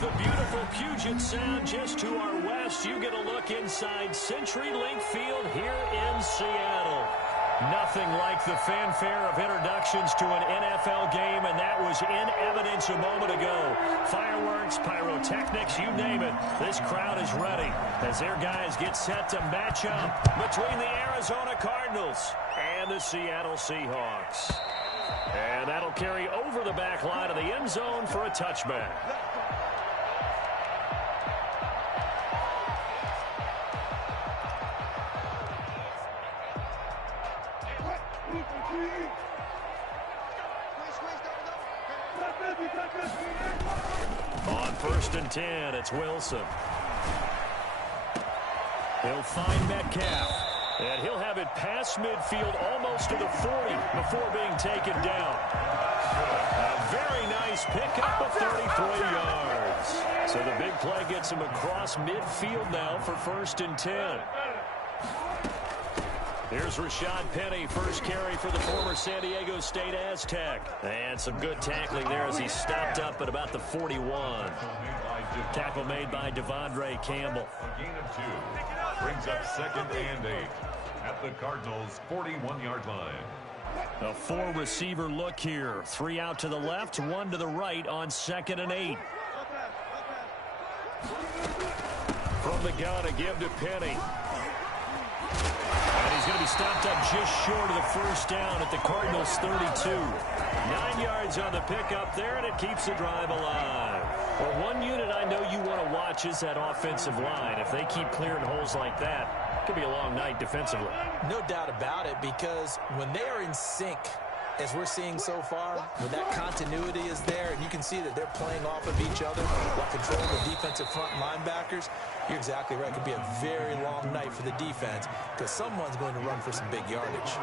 the beautiful Puget Sound just to our west, you get a look inside CenturyLink Field here in Seattle. Nothing like the fanfare of introductions to an NFL game, and that was in evidence a moment ago. Fireworks, pyrotechnics, you name it. This crowd is ready as their guys get set to match up between the Arizona Cardinals and the Seattle Seahawks. And that'll carry over the back line of the end zone for a touchback. On 1st and 10, it's Wilson. He'll find Metcalf. And he'll have it past midfield almost to the 40 before being taken down. A very nice pickup of 33 yards. So the big play gets him across midfield now for 1st and 10. Here's Rashad Penny, first carry for the former San Diego State Aztec. And some good tackling there as he stopped up at about the 41. Tackle made by Devondre Campbell. A gain of 2. Brings up 2nd and 8 at the Cardinals' 41-yard line. A 4-receiver look here. 3 out to the left, 1 to the right on 2nd and 8. From the gun, a give to Penny. And he's going to be stopped up just short of the 1st down at the Cardinals' 32. 9 yards on the pickup there, and it keeps the drive alive. Well, one unit I know you want to watch is that offensive line. If they keep clearing holes like that, it could be a long night defensively. No doubt about it, because when they are in sync, as we're seeing so far, when that continuity is there, and you can see that they're playing off of each other while controlling the defensive front linebackers, you're exactly right. It could be a very long night for the defense because someone's going to run for some big yardage.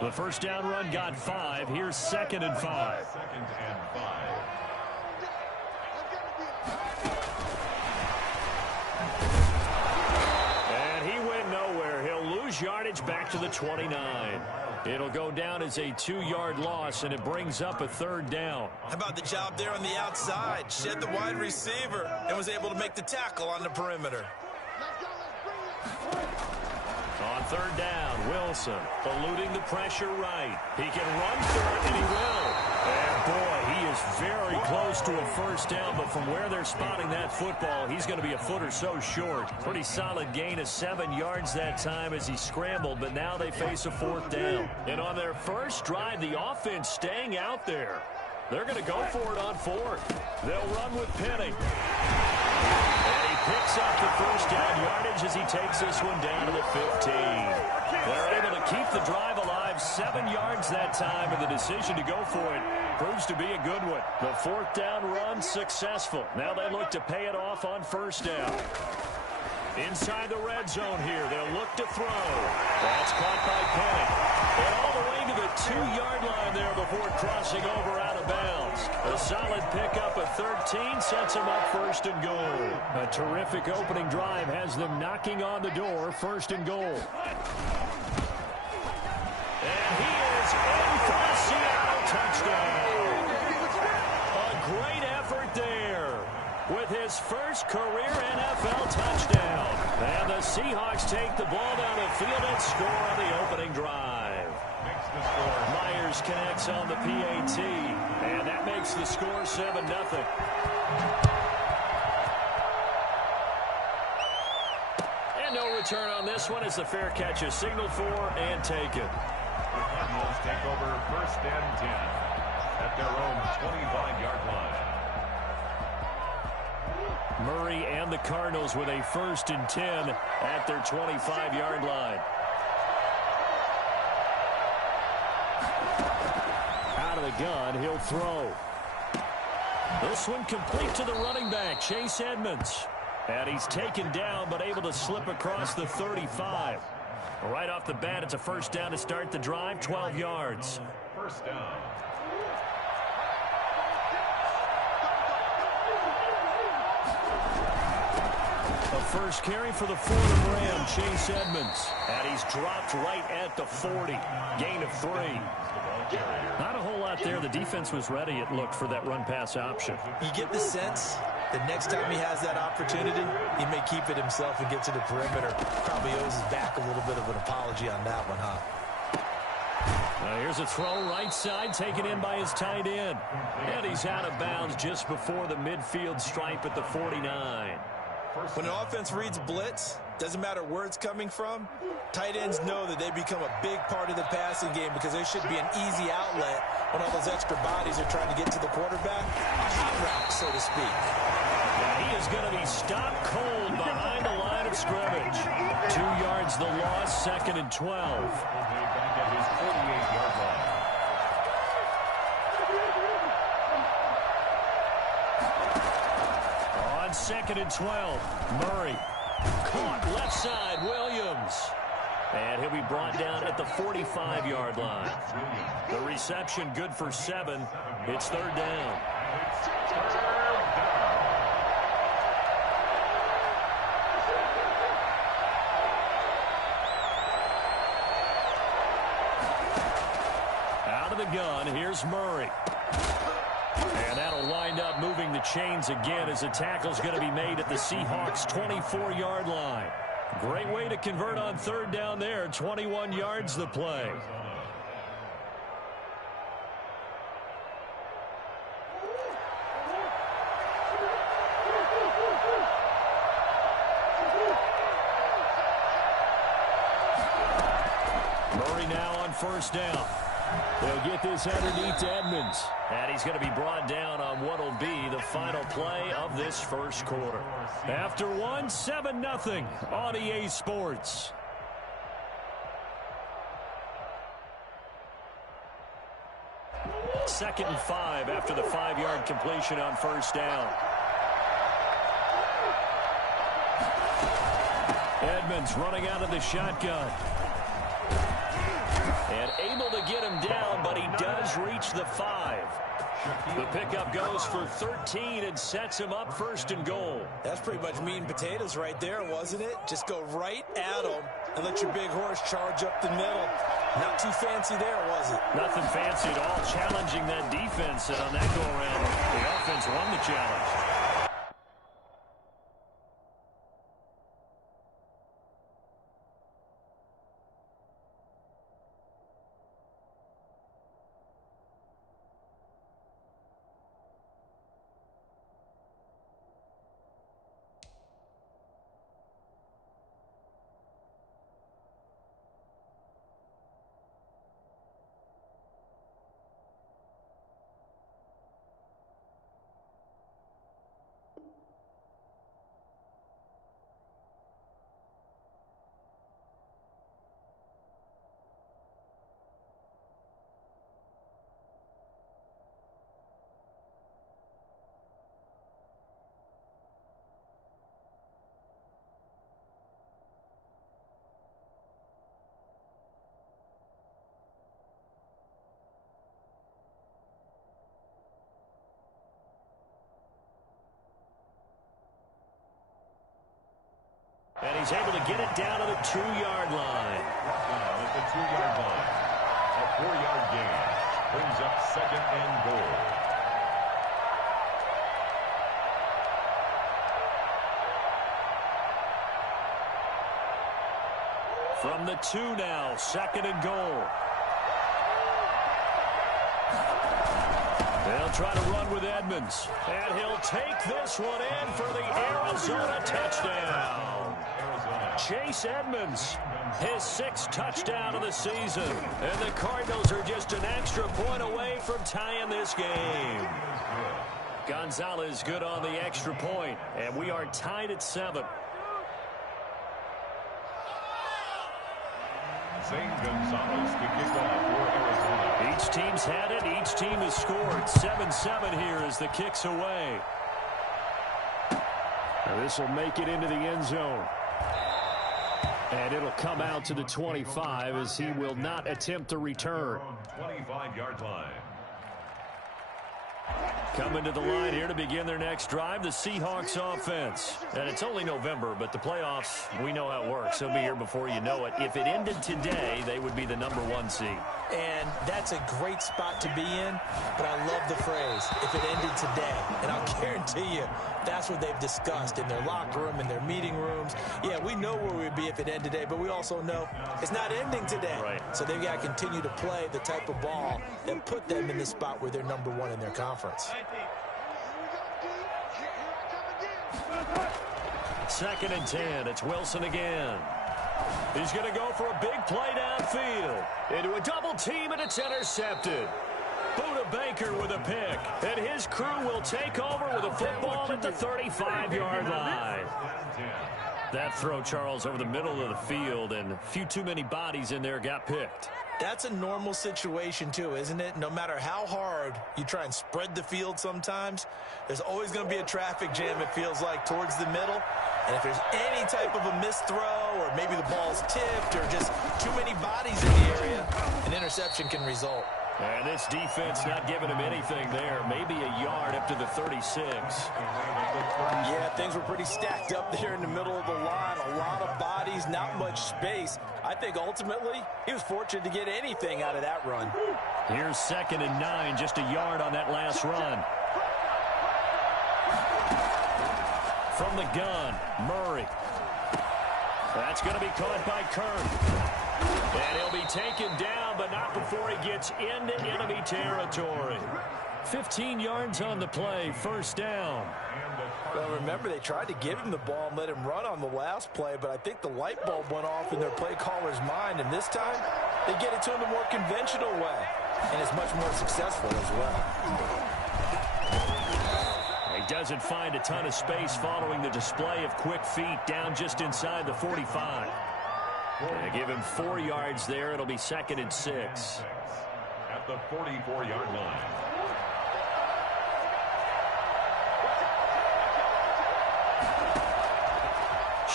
The 1st down run got 5. Here's 2nd and 5. 2nd and 5. Yardage back to the 29. It'll go down as a 2-yard loss, and it brings up a 3rd down. How about the job there on the outside? Shed the wide receiver and was able to make the tackle on the perimeter. On 3rd down, Wilson eluding the pressure right. He can run through it, and he will. And boy, he is very close to a 1st down, but from where they're spotting that football, he's going to be a foot or so short. Pretty solid gain of 7 yards that time as he scrambled, but now they face a 4th down. And on their first drive, the offense staying out there. They're going to go for it on 4th. They'll run with Penny. And he picks up the 1st down yardage as he takes this one down to the 15. They're able to keep the drive alive, 7 yards that time, and the decision to go for it proves to be a good one. The 4th down run successful. Now they look to pay it off on 1st down. Inside the red zone here, they'll look to throw. That's caught by Penny. And all the way to the 2-yard line there before crossing over out of bounds. A solid pickup of 13 sets him up 1st and goal. A terrific opening drive has them knocking on the door, 1st and goal. And he is in for the Seattle touchdown. A great effort there with his first career NFL touchdown. And the Seahawks take the ball down the field and score on the opening drive. Myers connects on the PAT, and that makes the score 7-0. And no return on this one as the fair catch is signaled for and taken. The Cardinals take over 1st and 10 at their own 25-yard line. Murray and the Cardinals with a 1st and 10 at their 25-yard line. Out of the gun, he'll throw. This one complete to the running back, Chase Edmonds. And he's taken down but able to slip across the 35. Right off the bat, it's a 1st down to start the drive, 12 yards. 1st down. A first carry for the Fordham Ram, Chase Edmonds. And he's dropped right at the 40. Gain of 3. Not a whole lot there. The defense was ready, it looked, for that run-pass option. You get the sense the next time he has that opportunity, he may keep it himself and get to the perimeter. Probably owes his back a little bit of an apology on that one, huh? Here's a throw right side, taken in by his tight end. And he's out of bounds just before the midfield stripe at the 49. When an offense reads blitz, doesn't matter where it's coming from, tight ends know that they become a big part of the passing game because there should be an easy outlet when all those extra bodies are trying to get to the quarterback. A hot route, so to speak. Now he is going to be stopped cold behind the line of scrimmage. 2 yards the loss, 2nd and 12. Back at his 48-yard line. On 2nd and 12, Murray. Caught left side, Williams. And he'll be brought down at the 45-yard line. The reception good for 7. It's 3rd down. Out of the gun, here's Murray. And that'll wind up moving the chains again as the tackle's going to be made at the Seahawks' 24-yard line. Great way to convert on 3rd down there. 21 yards the play. Murray now on 1st down. They'll get this underneath to Edmonds. And he's going to be brought down on what will be the final play of this 1st quarter. After 7-0 on EA Sports. Second and 5 after the 5-yard completion on 1st down. Edmonds running out of the shotgun. And able to get him down, but he does reach the 5. The pickup goes for 13 and sets him up 1st and goal. That's pretty much meat and potatoes right there, wasn't it? Just go right at him and let your big horse charge up the middle. Not too fancy there, was it? Nothing fancy at all. Challenging that defense, and on that go-around, the offense won the challenge. And he's able to get it down to the 2-yard line. Down at the 2-yard line. A 4-yard gain brings up 2nd and goal. From the 2 now, 2nd and goal. They'll try to run with Edmonds. And he'll take this one in for the Arizona touchdown. Chase Edmonds, his 6th touchdown of the season. And the Cardinals are just an extra point away from tying this game. Gonzalez good on the extra point, and we are tied at 7. Zane Gonzalez to kick off for Arizona. Each team's had it. Each team has scored. 7-7 here as the kick's away. Now this will make it into the end zone. And it'll come out to the 25 as he will not attempt to return. 25-yard line. Coming to the line here to begin their next drive, the Seahawks offense. And it's only November, but the playoffs, we know how it works. They'll be here before you know it. If it ended today, they would be the #1 seed. And that's a great spot to be in, but I love the phrase, if it ended today. And I'll guarantee you, that's what they've discussed in their locker room, in their meeting rooms. Yeah, we know where we'd be if it ended today, but we also know it's not ending today. Right. So they've got to continue to play the type of ball that put them in the spot where they're number one in their conference. 2nd and 10. It's Wilson again. He's going to go for a big play downfield. Into a double team, and it's intercepted. Buda Baker with a pick. And his crew will take over with a football at the 35-yard line. That throw, Charles, over the middle of the field, and a few too many bodies in there got picked. That's a normal situation, too, isn't it? No matter how hard you try and spread the field sometimes, there's always going to be a traffic jam, it feels like, towards the middle. And if there's any type of a missed throw or maybe the ball's tipped or just too many bodies in the area, an interception can result. And this defense not giving him anything there. Maybe a yard up to the 36. Yeah, things were pretty stacked up there in the middle of the line. A lot of bodies, not much space. I think ultimately he was fortunate to get anything out of that run. Here's 2nd and 9, just a yard on that last run. From the gun, Murray. That's going to be caught by Kirk. And he'll be taken down, but not before he gets into enemy territory. 15 yards on the play, 1st down. Well, remember, they tried to give him the ball and let him run on the last play, but I think the light bulb went off in their play caller's mind, and this time they get it to him the more conventional way, and it's much more successful as well. He doesn't find a ton of space following the display of quick feet down just inside the 45. They give him 4 yards there. It'll be 2nd and 6. At the 44-yard line.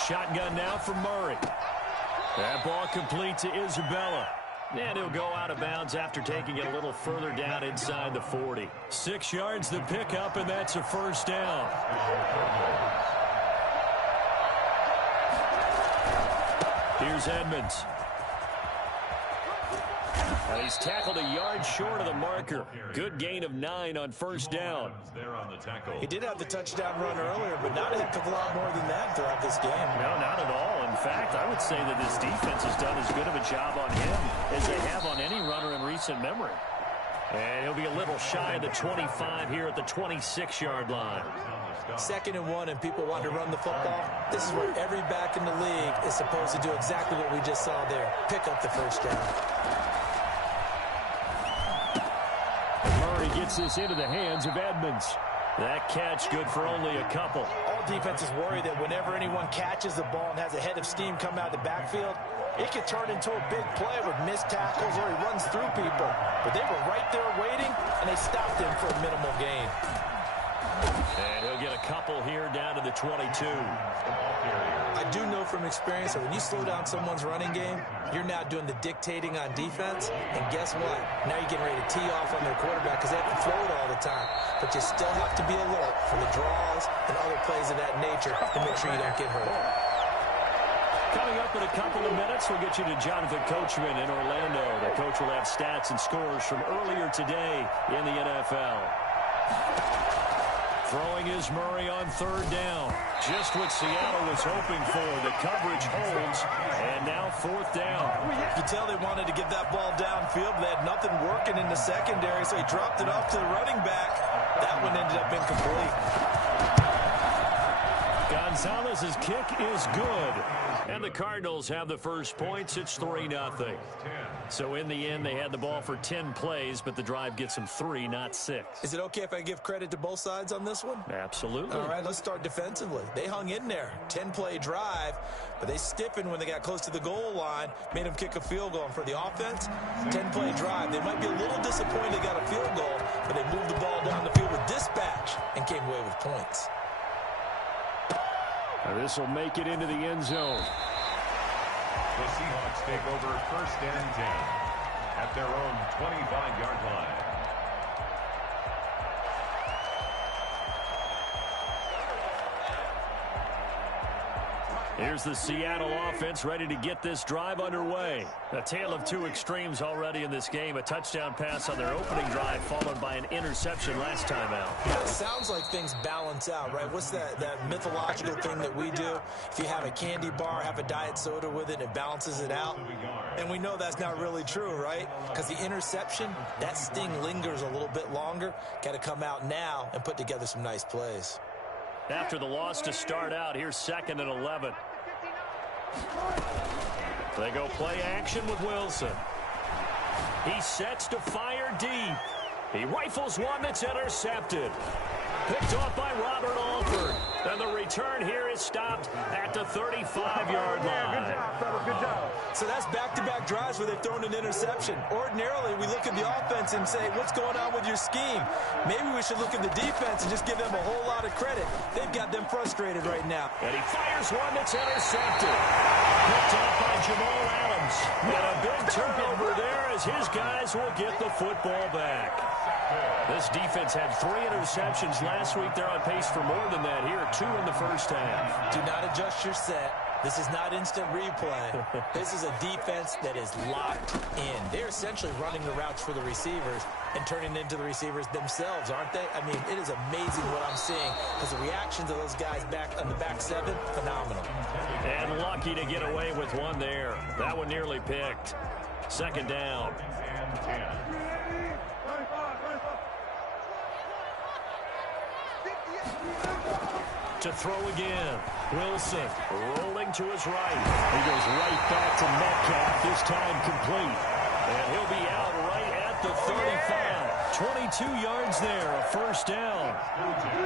Shotgun now for Murray. That ball complete to Isabella. And he'll go out of bounds after taking it a little further down inside the 40. 6 yards the pickup, and that's a 1st down. Here's Edmonds. And he's tackled a yard short of the marker. Good gain of 9 on 1st down. He did have the touchdown run earlier, but not a heck of a lot more than that throughout this game. No, not at all. In fact, I would say that this defense has done as good of a job on him as they have on any runner in recent memory. And he'll be a little shy of the 25 here at the 26-yard line. 2nd and 1, and people want to run the football. This is where every back in the league is supposed to do exactly what we just saw there. Pick up the 1st down. Murray gets this into the hands of Edmonds. That catch good for only a couple. All defenses worry that whenever anyone catches the ball and has a head of steam come out of the backfield, it could turn into a big play with missed tackles or he runs through people. But they were right there waiting, and they stopped him for a minimal gain. And he'll get a couple here down to the 22. I do know from experience that when you slow down someone's running game, you're now doing the dictating on defense. And guess what? Now you're getting ready to tee off on their quarterback because they have to throw it all the time. But you still have to be alert for the draws and other plays of that nature to make sure you don't get hurt. Coming up in a couple of minutes, we'll get you to Jonathan Coachman in Orlando. The coach will have stats and scores from earlier today in the NFL. Throwing is Murray on 3rd down. Just what Seattle was hoping for. The coverage holds, and now 4th down. You can tell they wanted to get that ball downfield, but they had nothing working in the secondary, so he dropped it off to the running back. That one ended up incomplete. Gonzalez's kick is good. And the Cardinals have the first points. It's 3-0. So in the end, they had the ball for 10 plays, but the drive gets them 3, not 6. Is it okay if I give credit to both sides on this one? Absolutely. All right, let's start defensively. They hung in there. 10-play drive, but they stiffened when they got close to the goal line, made them kick a field goal. And for the offense, 10-play drive. They might be a little disappointed they got a field goal, but they moved the ball down the field with dispatch and came away with points. This will make it into the end zone. The Seahawks take over 1st and 10 at their own 25-yard line. Here's the Seattle offense ready to get this drive underway. A tale of two extremes already in this game. A touchdown pass on their opening drive followed by an interception last time out. Yeah, it sounds like things balance out, right? What's that mythological thing that we do? If you have a candy bar, have a diet soda with it, it balances it out. And we know that's not really true, right? Because the interception, that sting lingers a little bit longer. Got to come out now and put together some nice plays. After the loss to start out, here's 2nd and 11. They go play action with Wilson. He sets to fire deep. He rifles one that's intercepted. Picked off by Robert Alford. And the return here is stopped at the 35-yard line. Good job, fellas. Good job. So that's back-to-back drives where they've thrown an interception. Ordinarily, we look at the offense and say, what's going on with your scheme? Maybe we should look at the defense and just give them a whole lot of credit. They've got them frustrated right now. And he fires one that's intercepted. Picked off by Jamal Adams. And a big turnover there as his guys will get the football back. This defense had 3 interceptions last week. They're on pace for more than that here. 2 in the first half. Do not adjust your set. This is not instant replay. This is a defense that is locked in. They're essentially running the routes for the receivers and turning into the receivers themselves, aren't they? I mean, it is amazing what I'm seeing because the reactions of those guys back on the back 7, phenomenal. And lucky to get away with one there. That one nearly picked. 2nd down. To throw again. Wilson rolling to his right. He goes right back to Metcalf, this time complete. And he'll be out right at the 35. 22 yards there, a first down. The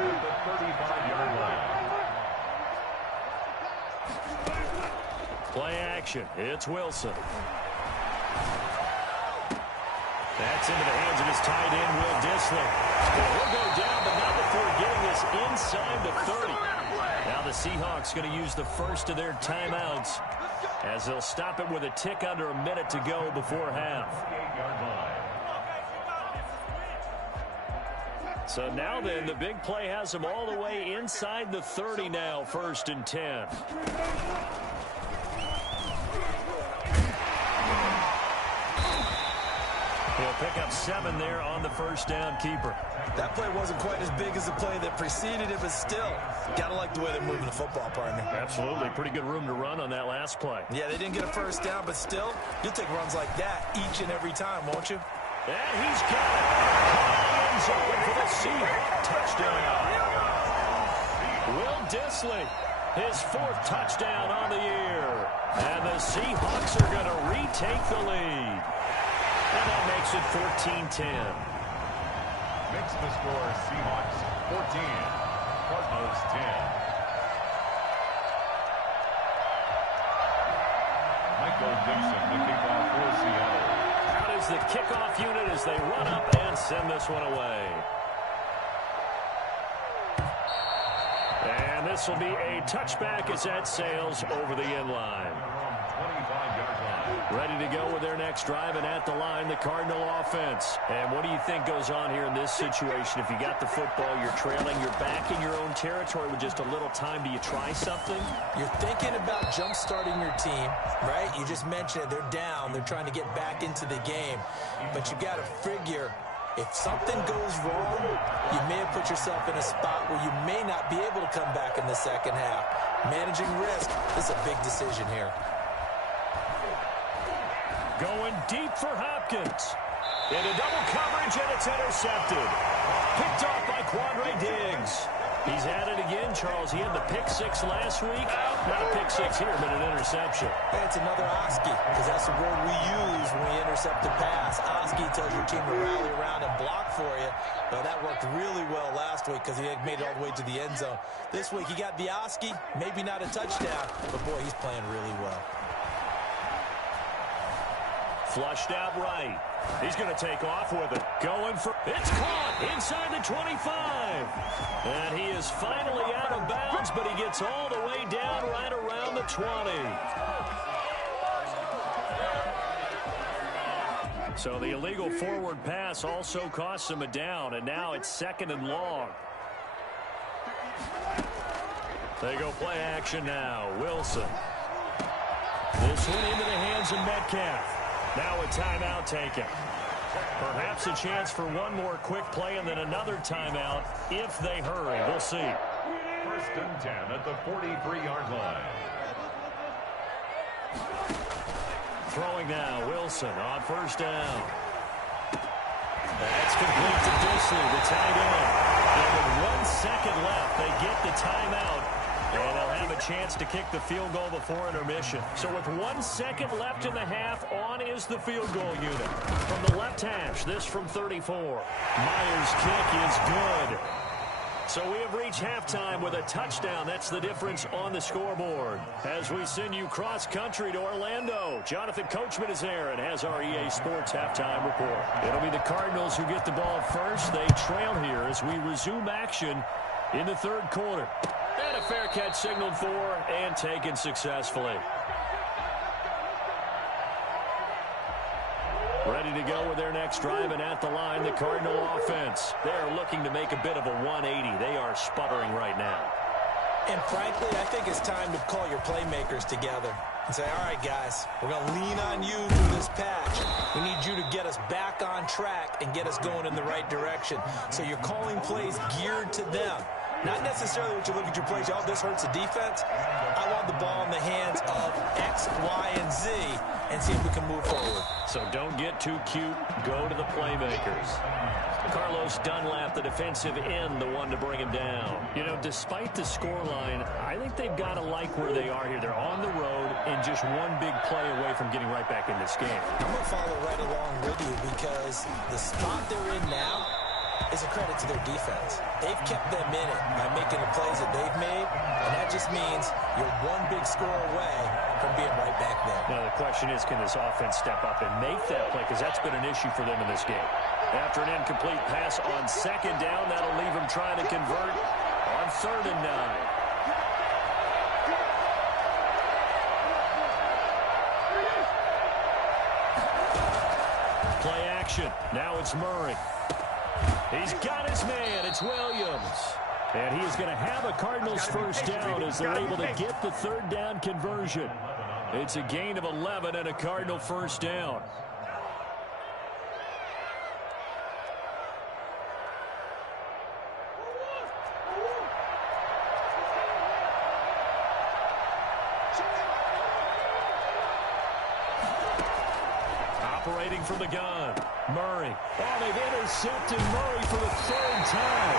35-yard line. Play action. It's Wilson. That's into the hands of his tight end, Will Dissler. And he'll go down, but not before getting this inside the 30. Now the Seahawks going to use the first of their timeouts as they'll stop it with a tick under a minute to go before half. So now then, the big play has them all the way inside the 30 now, 1st and 10. He'll pick up 7 there on the first down keeper. That play wasn't quite as big as the play that preceded it, but still, got to like the way they're moving the football, partner. Absolutely. Pretty good room to run on that last play. Yeah, they didn't get a first down, but still, you'll take runs like that each and every time, won't you? And he's got it. End zone for the Seahawks touchdown. Will Dissler, his 4th touchdown on the year. And the Seahawks are going to retake the lead. And that makes it 14-10. Makes the score Seahawks 14, Cardinals 10. Michael Dixon, the kickoff for Seattle. Out is the kickoff unit as they run up and send this one away. And this will be a touchback as that sails over the end line. 25-yard line. Ready to go with their next drive, and at the line, the Cardinal offense. And what do you think goes on here in this situation? If you got the football, you're trailing, you're back in your own territory with just a little time. Do you try something? You're thinking about jump-starting your team, right? You just mentioned it. They're down. They're trying to get back into the game. But you got to figure, if something goes wrong, you may have put yourself in a spot where you may not be able to come back in the second half. Managing risk, this is a big decision here. Going deep for Hopkins. Into double coverage, and it's intercepted. Picked off by Quandre Diggs. He's at it again, Charles. He had the pick 6 last week. Not a pick 6 here, but an interception. Hey, it's another Oski, because that's the word we use when we intercept the pass. Oski tells your team to rally around and block for you. But that worked really well last week because he made it all the way to the end zone. This week, he got the Oski, maybe not a touchdown, but boy, he's playing really well. Flushed out right. He's going to take off with it. Going for... It's caught inside the 25. And he is finally out of bounds, but he gets all the way down right around the 20. So the illegal forward pass also costs him a down, and now it's 2nd and long. They go play action now. Wilson. This one into the hands of Metcalf. Now a timeout taken. Perhaps a chance for one more quick play and then another timeout if they hurry. We'll see. 1st and 10 at the 43-yard line. Throwing now, Wilson on 1st down. That's complete to Disley, the tight end. And with 1 second left, they get the timeout, and they'll have a chance to kick the field goal before intermission. So with 1 second left in the half, on is the field goal unit. From the left hash, this from 34. Myers' kick is good. So we have reached halftime with a touchdown. That's the difference on the scoreboard. As we send you cross-country to Orlando, Jonathan Coachman is there and has our EA Sports halftime report. It'll be the Cardinals who get the ball first. They trail here as we resume action in the 3rd quarter. And a fair catch signaled for and taken successfully. Ready to go with their next drive, and at the line, the Cardinal offense. They're looking to make a bit of a 180. They are sputtering right now. And frankly, I think it's time to call your playmakers together and say, all right, guys, we're going to lean on you through this patch. We need you to get us back on track and get us going in the right direction. So you're calling plays geared to them. Not necessarily what you look at your plays, oh, this hurts the defense. I want the ball in the hands of X, Y, and Z and see if we can move forward. So don't get too cute. Go to the playmakers. Carlos Dunlap, the defensive end, the one to bring him down. You know, despite the scoreline, I think they've got to like where they are here. They're on the road and just one big play away from getting right back in this game. I'm going to follow right along with you because the spot they're in now is a credit to their defense. They've kept them in it by making the plays that they've made, and that just means you're one big score away from being right back there. Now, the question is, can this offense step up and make that play? Because that's been an issue for them in this game. After an incomplete pass on 2nd down, that'll leave them trying to convert on 3rd and 9. Play action. Now it's Murray. He's got his man. It's Williams. And he is going to have a Cardinals 1st down as they're able to get the 3rd down conversion. It's a gain of 11 and a Cardinal 1st down. Operating from the gun. Murray. Oh, they've intercepted Murray for the 3rd time.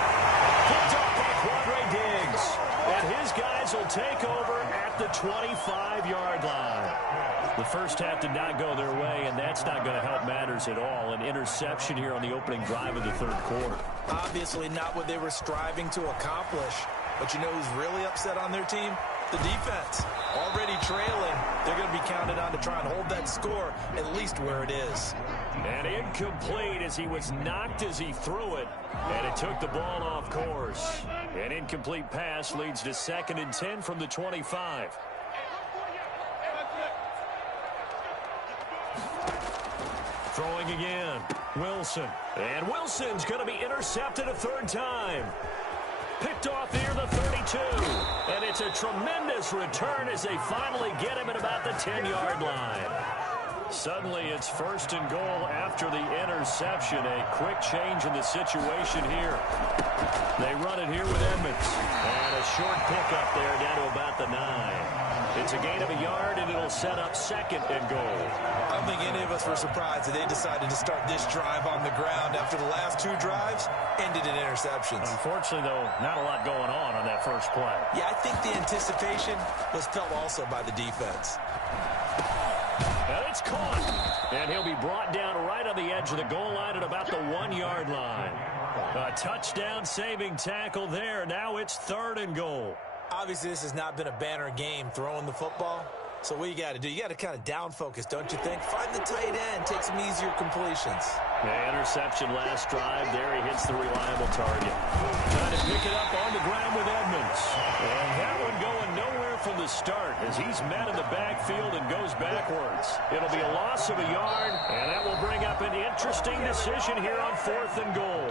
Picked up by Quadre Diggs. And his guys will take over at the 25-yard line. The first half did not go their way, and that's not going to help matters at all. An interception here on the opening drive of the 3rd quarter. Obviously not what they were striving to accomplish. But you know who's really upset on their team? The defense. Already trailing. They're going to be counted on to try and hold that score at least where it is. And incomplete as he was knocked as he threw it. And it took the ball off course. An incomplete pass leads to 2nd and 10 from the 25. Throwing again. Wilson. And Wilson's going to be intercepted a 3rd time. Picked off near the 32. And it's a tremendous return as they finally get him at about the 10-yard line. Suddenly it's 1st and goal after the interception. A quick change in the situation here. They run it here with Edmonds. And a short pickup there down to about the 9. It's a gain of a yard, and it'll set up 2nd and goal. I don't think any of us were surprised that they decided to start this drive on the ground after the last 2 drives ended in interceptions. Unfortunately, though, not a lot going on that first play. Yeah, I think the anticipation was felt also by the defense. And it's caught. And he'll be brought down right on the edge of the goal line at about the 1-yard line. A touchdown-saving tackle there. Now it's 3rd and goal. Obviously, this has not been a banner game throwing the football. So what you got to do, you got to kind of down focus, don't you think? Find the tight end, take some easier completions. The interception last drive. There he hits the reliable target. Trying to pick it up on the ground with Edmonds. And that one going nowhere from the start as he's met in the backfield and goes backwards. It'll be a loss of a yard, and that will bring up an interesting decision here on 4th and goal.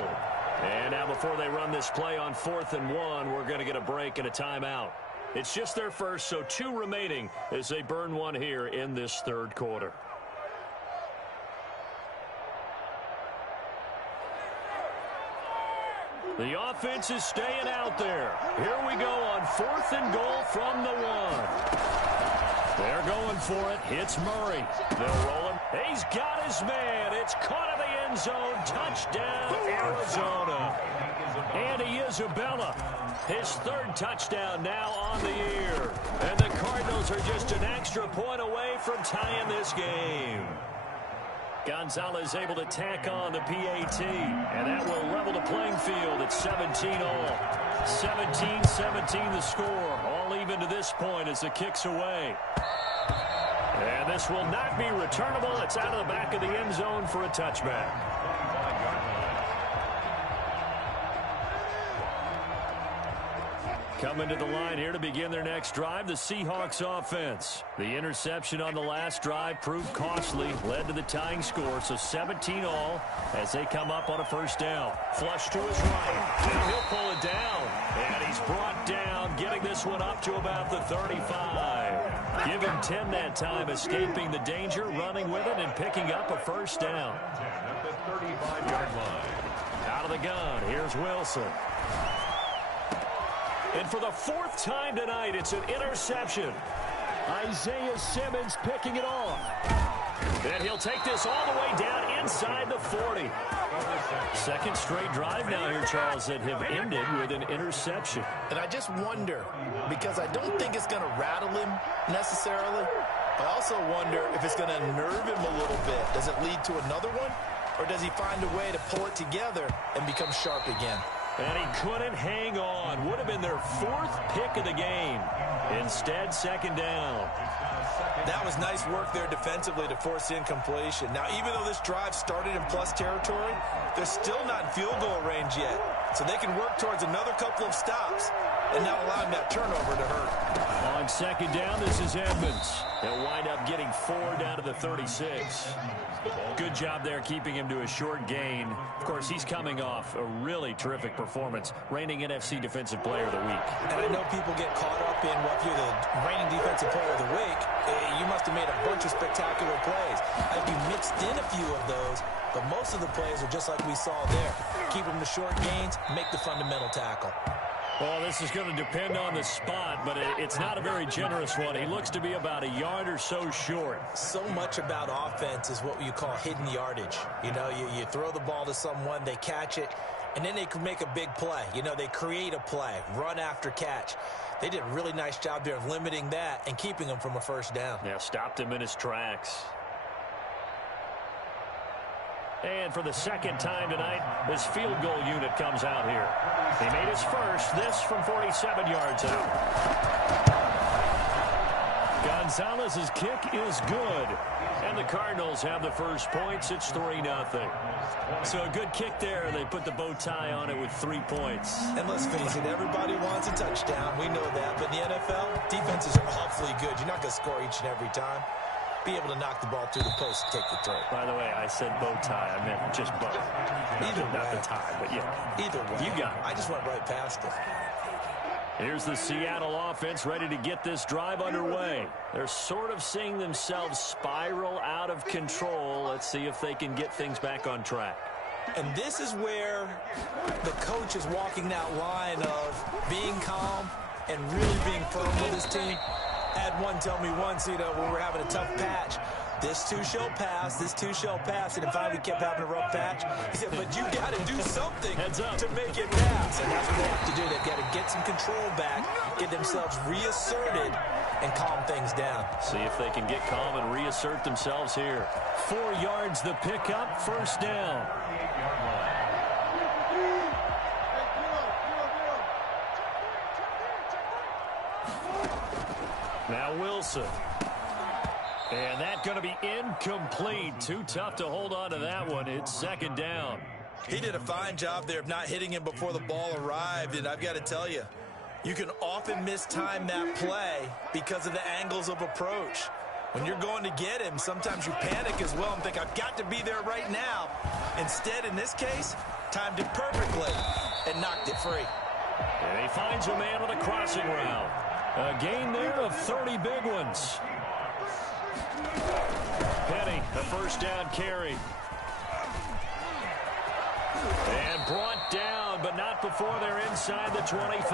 And now before they run this play on 4th and 1, we're going to get a break and a timeout. It's just their first, so 2 remaining as they burn one here in this third quarter. The offense is staying out there. Here we go on 4th and goal from the 1. They're going for it. It's Murray. They'll roll him. He's got his man. It's caught in the end zone. Touchdown, Arizona. Andy Isabella, his 3rd touchdown now on the year. And the Cardinals are just an extra point away from tying this game. Gonzalez able to tack on the PAT, and that will level the playing field at 17-all. 17-17 the score, all even to this point as the kick's away. And this will not be returnable. It's out of the back of the end zone for a touchback. Coming to the line here to begin their next drive, the Seahawks offense. The interception on the last drive proved costly, led to the tying score, so 17-all as they come up on a first down. Flush to his right, and he'll pull it down. And he's brought down, getting this one up to about the 35. Give him 10 that time, escaping the danger, running with it, and picking up a first down. At the 35-yard line. Out of the gun, here's Wilson. And for the 4th time tonight, it's an interception. Isaiah Simmons picking it off. And he'll take this all the way down inside the 40. 2nd straight drive now here, Charles, that have ended with an interception. And I just wonder, because I don't think it's going to rattle him necessarily. I also wonder if it's going to nerve him a little bit. Does it lead to another one? Or does he find a way to pull it together and become sharp again? And he couldn't hang on. Would have been their 4th pick of the game. Instead, 2nd down. That was nice work there defensively to force incompletion. Now, even though this drive started in plus territory, they're still not in field goal range yet. So they can work towards another couple of stops and not allowing that turnover to hurt. On 2nd down, this is Edmonds. They'll wind up getting 4 down to the 36. Good job there keeping him to a short gain. Of course, he's coming off a really terrific performance, reigning NFC Defensive Player of the Week. And I know people get caught up in what you're the reigning Defensive Player of the Week. You must have made a bunch of spectacular plays. I think you mixed in a few of those, but most of the plays are just like we saw there. Keep them to short gains, make the fundamental tackle. Well, this is going to depend on the spot, but it's not a very generous one. He looks to be about a yard or so short. So much about offense is what you call hidden yardage. You know, you throw the ball to someone, they catch it, and then they can make a big play. You know, they create a play, run after catch. They did a really nice job there of limiting that and keeping him from a first down. Yeah, stopped him in his tracks. And for the 2nd time tonight, this field goal unit comes out here. He made his first, this from 47 yards out. Gonzalez's kick is good. And the Cardinals have the first points. It's 3-0. So a good kick there. They put the bow tie on it with 3 points. And let's face it, everybody wants a touchdown. We know that. But in the NFL, defenses are awfully good. You're not going to score each and every time. Be able to knock the ball through the post and take the throw. By the way, I said bow tie. I meant just bow. Not the tie, but yeah. Either way. You got it. I just went right past it. Here's the Seattle offense ready to get this drive underway. They're sort of seeing themselves spiral out of control. Let's see if they can get things back on track. And this is where the coach is walking that line of being calm and really being firm with his team. I had one tell me once, when we're having a tough patch, this too shall pass, this too shall pass. And finally we kept having a rough patch. He said, but you got to do something to make it pass. And that's what they have to do. They've got to get some control back, get themselves reasserted, and calm things down. See if they can get calm and reassert themselves here. 4 yards the pickup, first down. Now Wilson. And that's going to be incomplete. Too tough to hold on to that one. It's 2nd down. He did a fine job there of not hitting him before the ball arrived. And I've got to tell you, you can often mistime that play because of the angles of approach. When you're going to get him, sometimes you panic as well and think, I've got to be there right now. Instead, in this case, timed it perfectly and knocked it free. And he finds a man on a crossing route. A gain there of 30 big ones. Penny, a first down carry. And brought down, but not before they're inside the 25.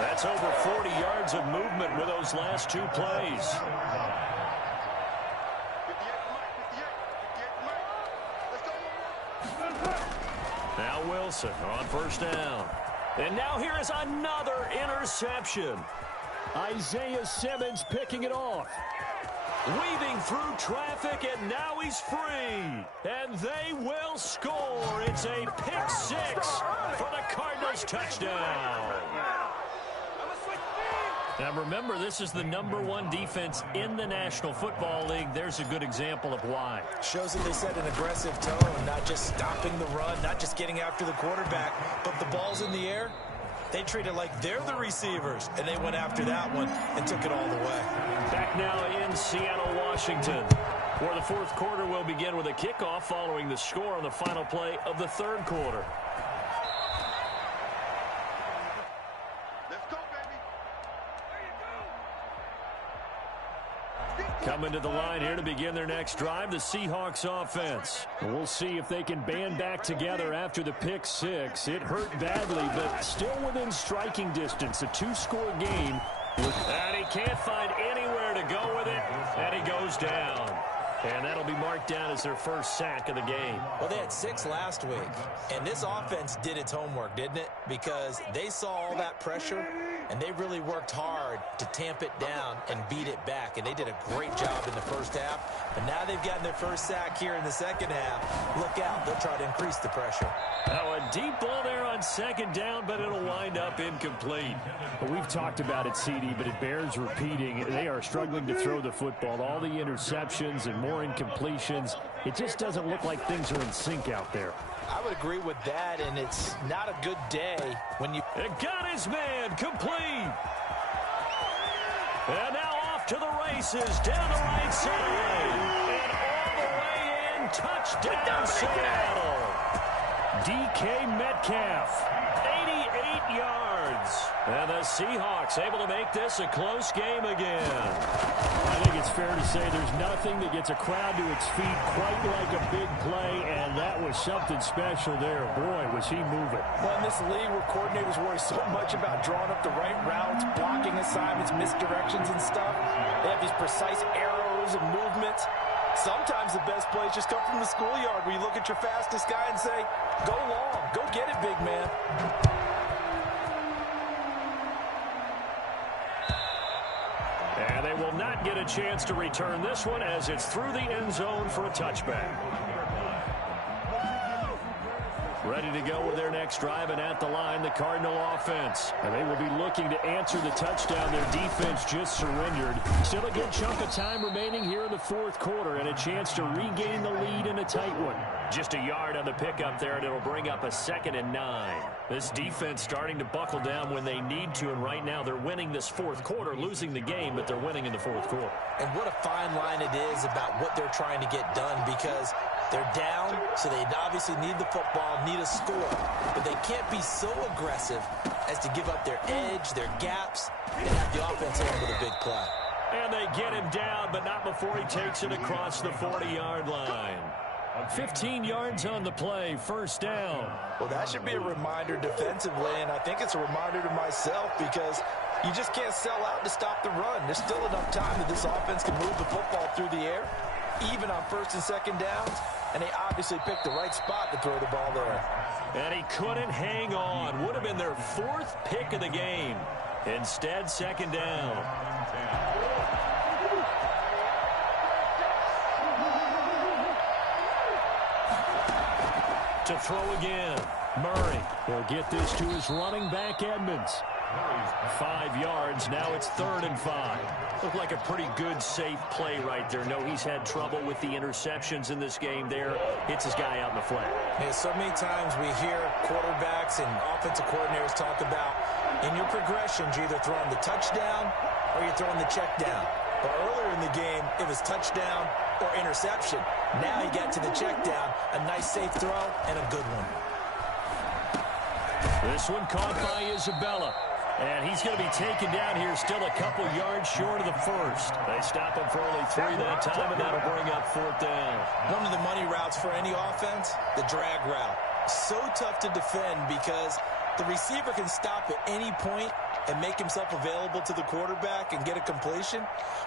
That's over 40 yards of movement with those last two plays. Now Wilson on first down. And now here is another interception. Isaiah Simmons picking it off. Weaving through traffic, and now he's free. And they will score. It's a pick six for the Cardinals touchdown. Now remember, this is the #1 defense in the National Football League. There's a good example of why. Shows that they set an aggressive tone, not just stopping the run, not just getting after the quarterback, but the ball's in the air. They treat it like they're the receivers, and they went after that one and took it all the way. Back now in Seattle, Washington, where the fourth quarter will begin with a kickoff following the score on the final play of the third quarter. Coming to the line here to begin their next drive, the Seahawks offense. We'll see if they can band back together after the pick six. It hurt badly, but still within striking distance. A two-score game. And he can't find anywhere to go with it, and he goes down. And that'll be marked down as their first sack of the game. Well, they had 6 last week, and this offense did its homework, didn't it? Because they saw all that pressure, and they really worked hard to tamp it down and beat it back. And they did a great job in the first half. But now they've gotten their first sack here in the second half. Look out. They'll try to increase the pressure. Now a deep ball there on second down, but it'll wind up incomplete. Well, we've talked about it, CD, but it bears repeating. They are struggling to throw the football. All the interceptions and more incompletions. It just doesn't look like things are in sync out there. I would agree with that, and it's not a good day when you... It got his man complete. And now off to the races down the right side. And all the way in, touchdown Seattle. DK Metcalf, 88 yards. And the Seahawks able to make this a close game again. I think it's fair to say there's nothing that gets a crowd to its feet quite like a big play, and that was something special there. Boy, was he moving. Well, in this league where coordinators worry so much about drawing up the right routes, blocking assignments, misdirections and stuff, they have these precise arrows and movements. Sometimes the best plays just come from the schoolyard where you look at your fastest guy and say, go long, go get it, big man. And they will not get a chance to return this one as it's through the end zone for a touchback. Ready to go with their next drive, and at the line, the Cardinal offense. And they will be looking to answer the touchdown their defense just surrendered. Still a good chunk of time remaining here in the fourth quarter, and a chance to regain the lead in a tight one. Just a yard on the pickup there, and it'll bring up a 2nd and 9. This defense starting to buckle down when they need to, and right now they're winning this fourth quarter, losing the game, but they're winning in the fourth quarter. And what a fine line it is about what they're trying to get done, because they're down, so they obviously need the football, need a score. But they can't be so aggressive as to give up their edge, their gaps, and have the offense in with a big play. And they get him down, but not before he takes it across the 40-yard line. 15 yards on the play, first down. Well, that should be a reminder defensively, and I think it's a reminder to myself, because you just can't sell out to stop the run. There's still enough time that this offense can move the football through the air, even on first and second downs, and they obviously picked the right spot to throw the ball there. And he couldn't hang on. Would have been their 4th pick of the game. Instead, second down. To throw again. Murray will get this to his running back, Edmonds. 5 yards. Now it's 3rd and 5. Looked like a pretty good, safe play right there. No, he's had trouble with the interceptions in this game there. Hits his guy out in the flat. Yeah, so many times we hear quarterbacks and offensive coordinators talk about, in your progressions, you're either throwing the touchdown or you're throwing the check down. But earlier in the game, it was touchdown or interception. Now he got to the check down. A nice, safe throw and a good one. This one caught by Isabella. And he's going to be taken down here still a couple yards short of the first. They stop him for only 3 that time, and that'll bring up 4th down. One of the money routes for any offense, the drag route. So tough to defend because the receiver can stop at any point and make himself available to the quarterback and get a completion.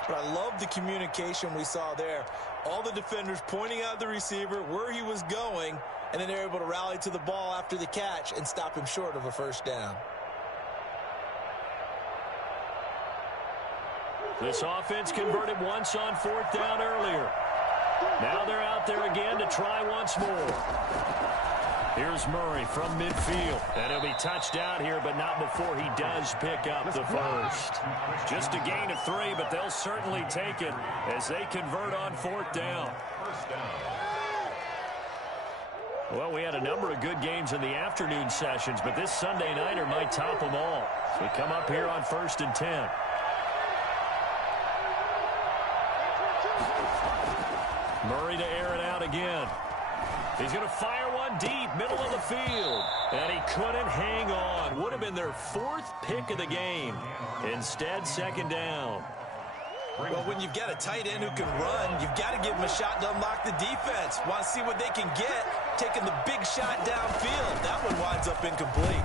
But I love the communication we saw there. All the defenders pointing out the receiver, where he was going, and then they're able to rally to the ball after the catch and stop him short of a 1st down. This offense converted once on 4th down earlier. Now they're out there again to try once more. Here's Murray from midfield. And he'll be touched out here, but not before he does pick up the first. Just a gain of 3, but they'll certainly take it as they convert on 4th down. Well, we had a number of good games in the afternoon sessions, but this Sunday nighter might top them all. We come up here on 1st and 10. Murray to air it out again. He's going to fire one deep, middle of the field. And he couldn't hang on. Would have been their 4th pick of the game. Instead, 2nd down. Well, when you've got a tight end who can run, you've got to give him a shot to unlock the defense. Want to see what they can get, taking the big shot downfield. That one winds up incomplete.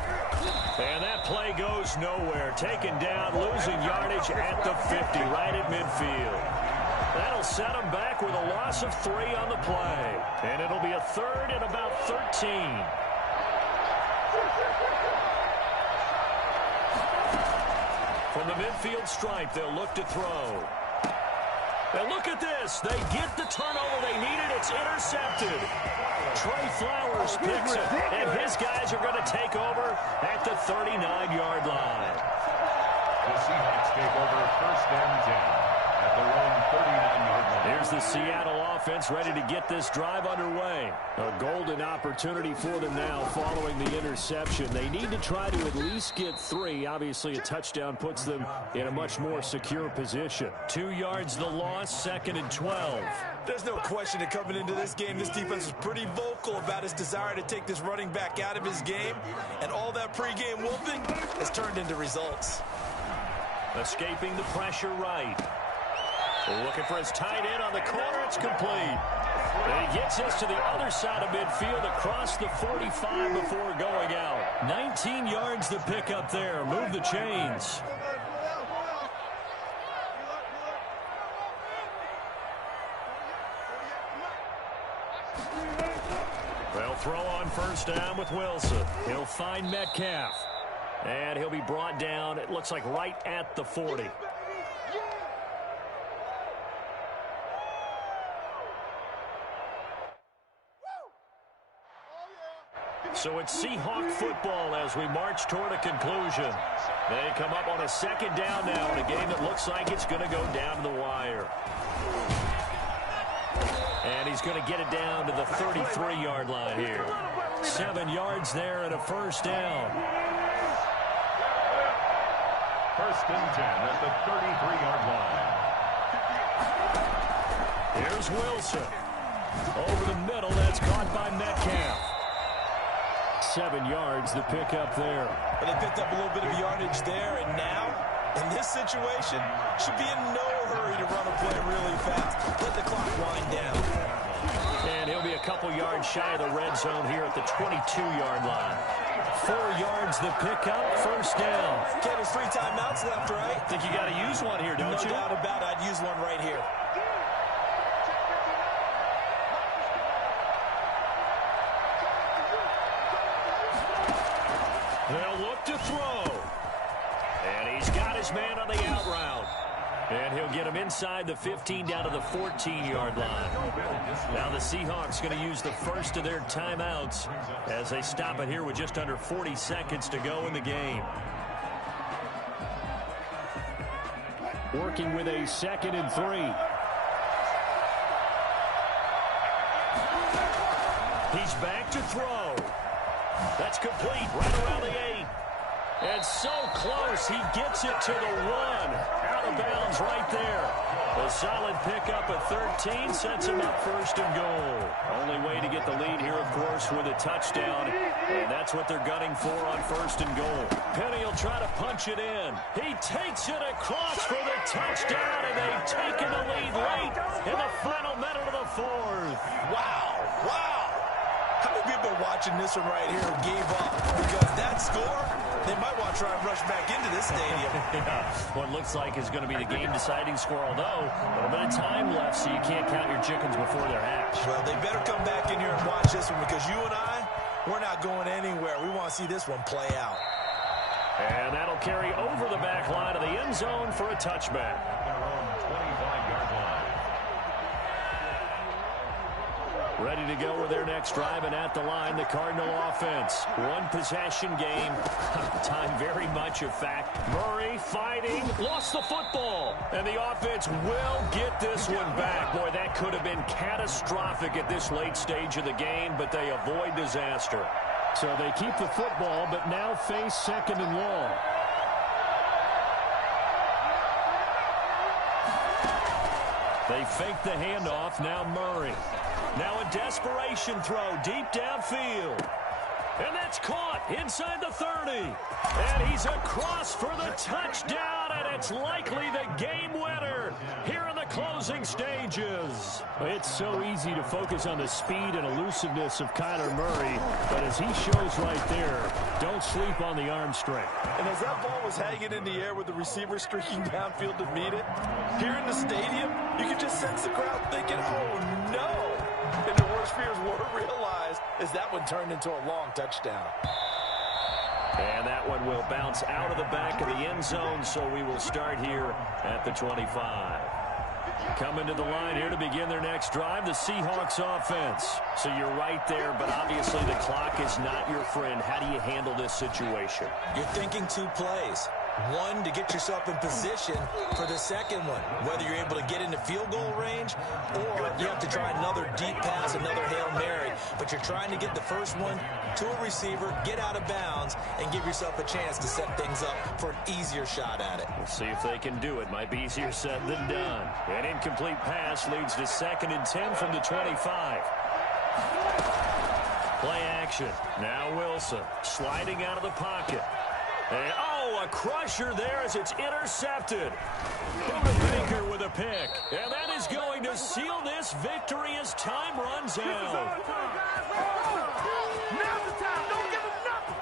And that play goes nowhere. Taken down, losing yardage at the 50, right at midfield. That'll set them back with a loss of 3 on the play. And it'll be a 3rd and about 13. From the midfield stripe, they'll look to throw. And look at this. They get the turnover they needed. It's intercepted. Trey Flowers picks it. And his guys are going to take over at the 39-yard line. The Seahawks take over 1st and 10. At their own 39-yard line. Here's the Seattle offense ready to get this drive underway. A golden opportunity for them now following the interception. They need to try to at least get 3. Obviously, a touchdown puts them in a much more secure position. 2 yards the loss, 2nd and 12. There's no question that coming into this game, this defense was pretty vocal about his desire to take this running back out of his game. And all that pregame whooping has turned into results. Escaping the pressure right. Looking for his tight end on the corner. It's complete. And he gets us to the other side of midfield across the 45 before going out. 19 yards to pick up there. Move the chains. They'll throw on 1st down with Wilson. He'll find Metcalf. And he'll be brought down, it looks like right at the 40. So it's Seahawk football as we march toward a conclusion. They come up on a 2nd down now in a game that looks like it's going to go down to the wire. And he's going to get it down to the 33-yard line here. 7 yards there and a 1st down. 1st and 10 at the 33-yard line. Here's Wilson. Over the middle, that's caught by Metcalf. 7 yards the pick up there. But they picked up a little bit of yardage there, and now, in this situation, should be in no hurry to run a play really fast. Let the clock wind down. And he'll be a couple yards shy of the red zone here at the 22-yard line. 4 yards the pick up, 1st down. Okay, there's 3 timeouts left, right? I think you got to use one here, don't you? No doubt about it. I'd use one right here. They'll look to throw. And he's got his man on the out route. And he'll get him inside the 15 down to the 14-yard line. Now the Seahawks going to use the first of their timeouts as they stop it here with just under 40 seconds to go in the game. Working with a 2nd and 3. He's back to throw. That's complete right around the 8. And so close, he gets it to the 1. Out of bounds right there. A solid pickup at 13 sets him up 1st and goal. Only way to get the lead here, of course, course, with a touchdown, and that's what they're gunning for on 1st and goal. Penny will try to punch it in. He takes it across for the touchdown, and they've taken the lead late in the final minute of the 4th. Wow, wow. How many people are watching this one right here and gave up? Because that score, they might want to try and rush back into this stadium. Yeah, what looks like is going to be the game-deciding score, although a little bit of time left, so you can't count your chickens before they're hatched. Well, they better come back in here and watch this one, because you and I, we're not going anywhere. We want to see this one play out. And that'll carry over the back line of the end zone for a touchback. Their own 25-yard line. Ready to go with their next drive, and at the line, the Cardinal offense. One possession game. Time very much a fact. Murray fighting, lost the football. And the offense will get this one back. Boy, that could have been catastrophic at this late stage of the game, but they avoid disaster. So they keep the football, but now face 2nd and long. They fake the handoff. Now Murray. Now a desperation throw deep downfield. And that's caught inside the 30. And he's across for the touchdown, and it's likely the game winner here in the closing stages. It's so easy to focus on the speed and elusiveness of Kyler Murray, but as he shows right there, don't sleep on the arm strength. And as that ball was hanging in the air with the receiver streaking downfield to meet it, here in the stadium, you could just sense the crowd thinking, oh, no. And their worst fears were realized as that one turned into a long touchdown. And that one will bounce out of the back of the end zone, so we will start here at the 25. Coming to the line here to begin their next drive, the Seahawks offense. So you're right there, but obviously the clock is not your friend. How do you handle this situation? You're thinking 2 plays. One, to get yourself in position for the second one, whether you're able to get into field goal range or you have to try another deep pass, another Hail Mary. But you're trying to get the first one to a receiver, get out of bounds, and give yourself a chance to set things up for an easier shot at it. We'll see if they can do it. Might be easier said than done. An incomplete pass leads to 2nd and 10 from the 25. Play action. Now Wilson sliding out of the pocket. And, a crusher there as it's intercepted. Baker with a pick. And that is going to seal this victory as time runs out. Now's the time. Don't give him nothing.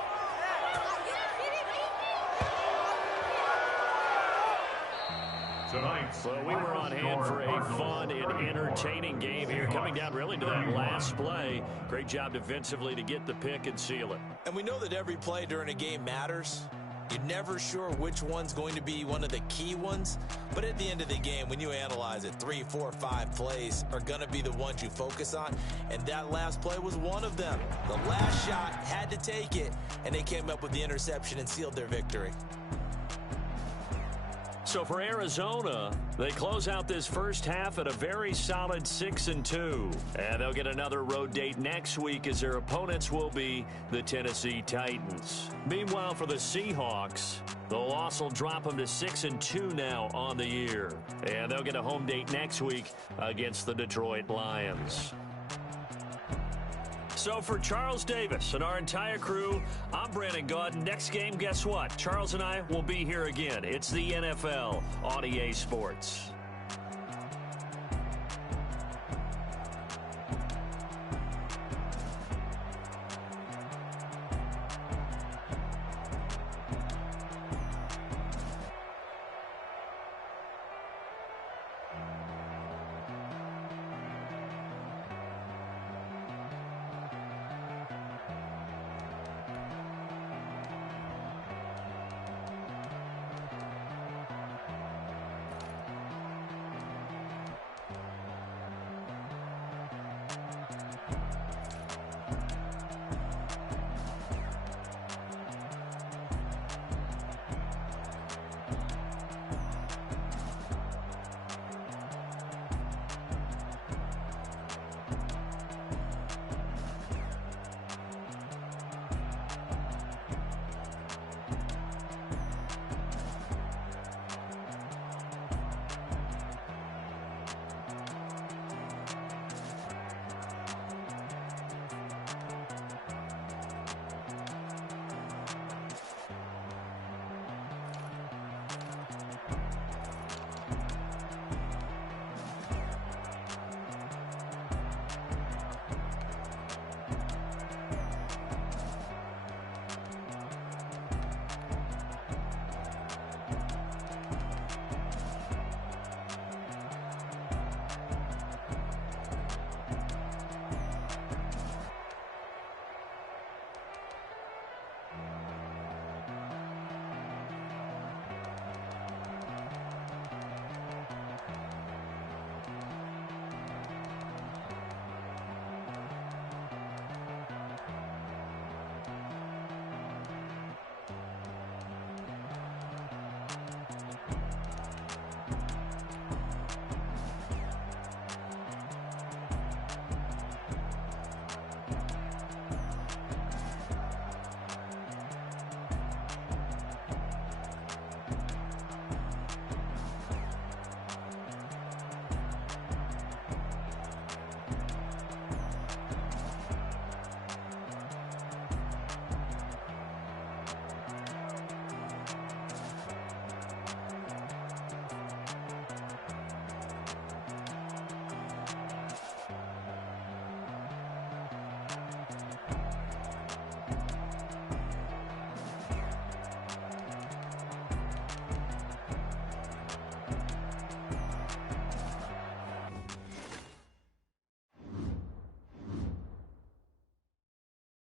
Tonight, Well, we were on hand for a fun and entertaining game here, coming down really to that last play. Great job defensively to get the pick and seal it. And we know that every play during a game matters. You're never sure which one's going to be one of the key ones. But at the end of the game, when you analyze it, 3, 4, 5 plays are going to be the ones you focus on. And that last play was one of them. The last shot had to take it, and they came up with the interception and sealed their victory. So for Arizona, they close out this first half at a very solid 6-2. And they'll get another road date next week as their opponents will be the Tennessee Titans. Meanwhile, for the Seahawks, the loss will drop them to 6-2 now on the year. And they'll get a home date next week against the Detroit Lions. So for Charles Davis and our entire crew, I'm Brandon Gaudin. Next game, guess what? Charles and I will be here again. It's the NFL on EA Sports.